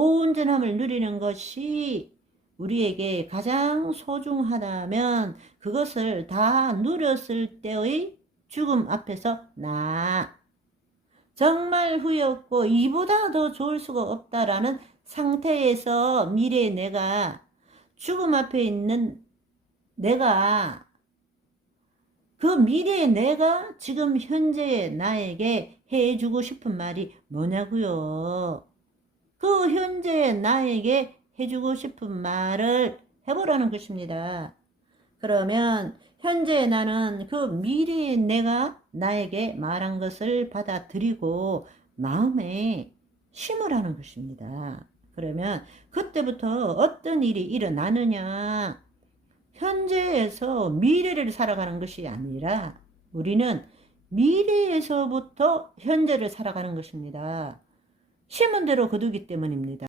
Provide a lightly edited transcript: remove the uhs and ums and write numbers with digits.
온전함을 누리는 것이 우리에게 가장 소중하다면 그것을 다 누렸을 때의 죽음 앞에서 정말 후회 없고 이보다 더 좋을 수가 없다라는 상태에서 미래의 내가, 죽음 앞에 있는 내가, 그 미래의 내가 지금 현재의 나에게 해주고 싶은 말이 뭐냐고요. 그 현재의 나에게 해주고 싶은 말을 해보라는 것입니다. 그러면 현재 나는 그 미래의 내가 나에게 말한 것을 받아들이고 마음에 심으라는 것입니다. 그러면 그때부터 어떤 일이 일어나느냐? 현재에서 미래를 살아가는 것이 아니라 우리는 미래에서부터 현재를 살아가는 것입니다. 심은 대로 거두기 때문입니다.